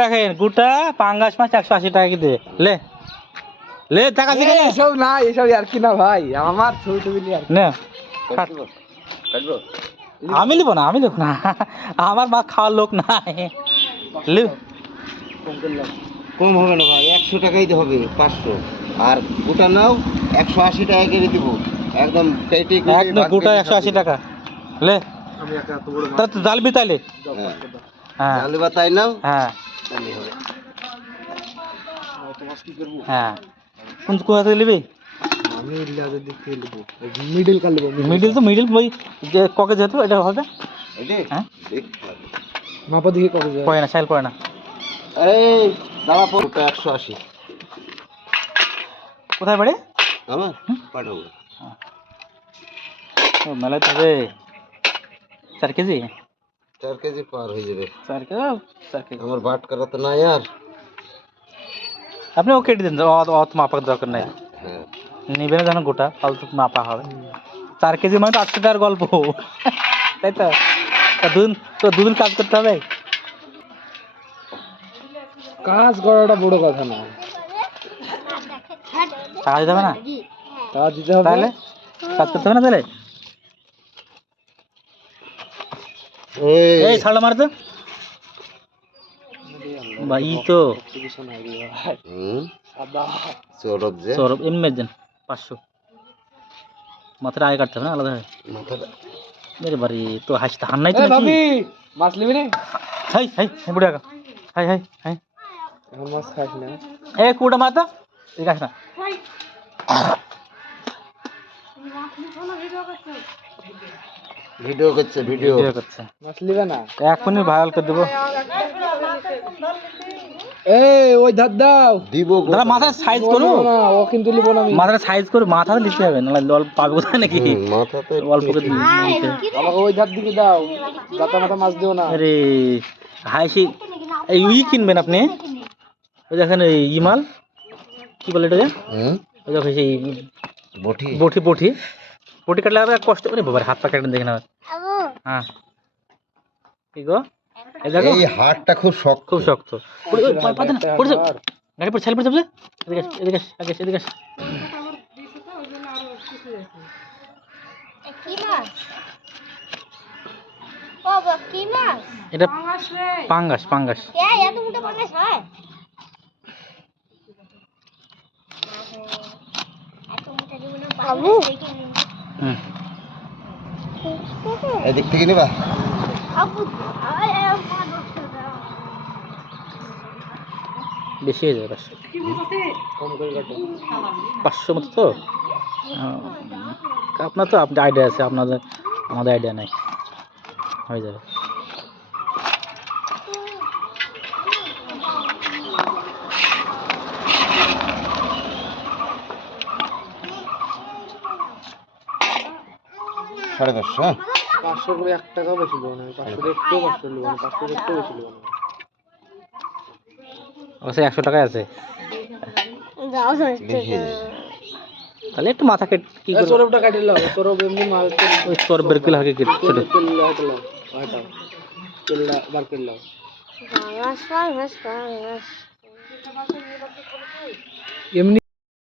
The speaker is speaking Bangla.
রাখেন গোটা পাঙ্গাস মাছ 180 টাকা কি দে লে লে টাকা দিকে এসব না এসব আর কি না ভাই আমার ছোট বিলি আর না কাটবো আমি লিব না আমার মা খাওয়ার লোক নাই লিব কম হবে না ভাই 100 টাকাই তো হবে 500 আর গোটা নাও 180 টাকা করে দিব একদম কেটে একদম গোটা 180 টাকা লে আমি একা এত বড় তা তো জাল বিতাইলে হ্যাঁ জাল বাতাই নাও হ্যাঁ তাহলে হবে মাছ কি করব হ্যাঁ কোন কোথা থেকে নিবি আমি ইল্লাদের দিক থেকে নেব মিডল কাল নেব মিডল ওই যে ককে যেত এটা হবে এডি হ্যাঁ দেখ মাপা দিকে কত যায় পড়ে না সাইল পড়ে না এই দাঁড়া পুরোটা 180 কোথায় পড়ে আমার পাঠাবো ও মেলায় তবে 4 কেজি 4 কেজি পার হয়ে যাবে 4 কেজি আমার বাট করা তো নাই আর আপনি ও কেটে দিন অত মাপার দরকার নাই হ্যাঁ নিবে না জানো গোটা ফালতু মাপা হবে 4 কেজি মানে তো 800 টাকার গল্প তাই তো দুদিন কাজ করতে হবে কাজ করাটা বড় কথা না টাকা দিতে হবে না কাজ দিতে হবে তাহলে কাজ করতে হবে না তাহলে এই ছাড়া মার তো ভাই তো সৌরভ যে সৌরভ এমনি দেন 500 মাথার আয় কাটতে হবে না আলাদা মাথাটা মেরে বাড়ি তো হাসতে হান নাই তো নাকি ভাবি মাছ নিবি না হাই হাই বুড়া কা হাই হাই হাই এখন মাছ খাস না এ কুড়া মার তো ঠিক আছে না ভিডিও করছে ভিডিও করছে মাছ নিবে না এখনই ভাইরাল করে দেবো এই ওই ধার দাও দিব দাদা মাথার সাইজ করো না ও কিন্তু লিব না আমি মাথার সাইজ করে মাথা নিতে হবে নাহলে লল পাবে কোথায় নাকি মাথাতে অল্প করে দিতে আমাকে ওই ধার দিকে দাও গাতা মাথা মাছ দিও না আরে হাসি এই কিনবেন আপনি ওই দেখেন এই ইমাল কি বলে এটা ওই দেখো সেই বটি বটি বটি বটি কাটলে আবার কষ্ট করে বাবার হাত পা কাটেন দেখেন আবার হ্যাঁ কি গো এই দেখো এই হাড়টা খুব শক্ত খুব শক্ত পড়ে পাতে না পড়ে যাও গাড়ি পড়ে ছাল পড়ে যাবে এদিকে আগে এদিকে কি মাছ ও বাবা কি মাছ এটা পাঙ্গাস কে এত মোটা পাঙ্গাস হয় এত মোটা জীবনে পাঙ্গাস দেখি হুম এদিক থেকে নিবা আবু আয় বেশি হয়ে যাবে 500 মতো তো আপনার তো আপনার আইডিয়া আছে আপনাদের আমাদের আইডিয়া নাই হয়ে যাবে সাড়ে 500 হ্যাঁ 500 করে 1 টাকা বেশি দেব না 500 একটু 500 লিব না 500 একটু বেশি লিব না অবশ্যই 100 টাকায় আছে যাও তাহলে একটু মাথা কেটে কি করব সৌরভটা কাটে লাও সৌরভ এমনি মাল ওই সরবের কিলো আগে কেটে ছোট তেলটা বার করে লাও পাঙ্গাস এমনি